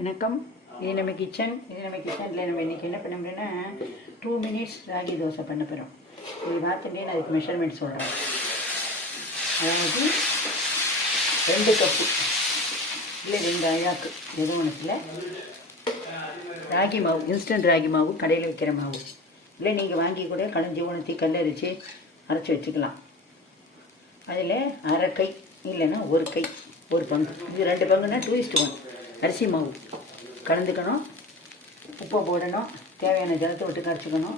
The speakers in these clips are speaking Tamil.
வணக்கம். இது நம்ம கிச்சனில் நம்ம இன்றைக்கி என்ன பண்ண போகிறோன்னா 2 minutes ராகி தோசை பண்ண போகிறோம். இது பார்த்துட்டே நான் அதுக்கு மெஷர்மெண்ட் சொல்கிறேன். அதாவது 2 கப்பு இல்லை 2 அழாக்கு எது ஒன்றுத்தில் ராகி மாவு, இன்ஸ்டன்ட் ராகி மாவு, கடையில் வைக்கிற மாவு இல்லை நீங்கள் வாங்கி கூட களைஞ்சி உணர்த்தி கல்லரிச்சு அரைச்சி வச்சுக்கலாம். அதில் அரை கை இல்லைன்னா ஒரு கை, ஒரு பங்கு, இது 2 பங்குன்னா 2:1 அரிசி மாவு கலந்துக்கணும். உப்பை போடணும், தேவையான ஜலத்தை விட்டு கரைச்சிக்கணும்.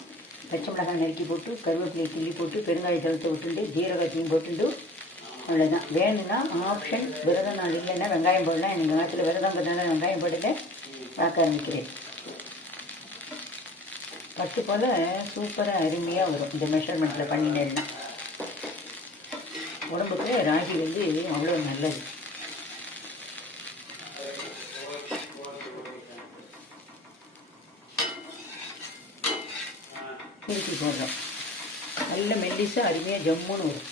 பச்சை மிளகாய் நறுக்கி போட்டு, கருவேப்பிலை கிள்ளி போட்டு, பெருங்காய ஜலத்தை விட்டுண்டு, ஜீரகத்தையும் போட்டுண்டு, அவ்வளோதான். வேணும்னா ஆப்ஷன், விரதம் நாள் இல்லைன்னா வெங்காயம் போடலாம். எங்கள் காலத்தில் விரதங்கிறதுனால வெங்காயம் போட்டு பார்க்க ஆரம்பிக்கிறேன். 10 போல் சூப்பராக அருமையாக வரும் இந்த மெஷர்மெண்ட்டில் பண்ணினேன்னா. உடம்புக்கு ராகி அவ்வளோ நல்லது. திருப்பி போடுறோம். நல்ல மெல்லிசாக அருமையாக ஜம்முன்னு வரும்.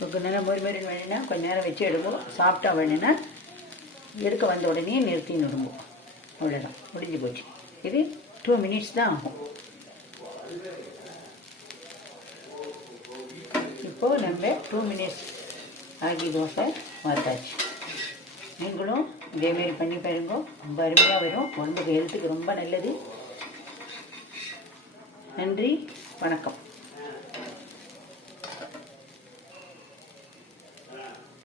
கொஞ்ச நேரம் மொறு வேணுன்னா கொஞ்ச நேரம் வச்சு எடுப்போம். சாப்பிட்டா வேணுன்னா எடுக்க வந்த உடனே நிறுத்தி நடுவோம். அவ்வளோதான், முடிஞ்சு போச்சு. இது 2 minutes தான் ஆகும். இப்போது நம்ம 2 minutes ராகி தோசை வார்த்தாச்சு. நீங்களும் இதேமாரி பண்ணி பாருங்க, ரொம்ப அருமையாக வரும். உடம்புக்கு ஹெல்த்துக்கு ரொம்ப நல்லது. நன்றி, வணக்கம்.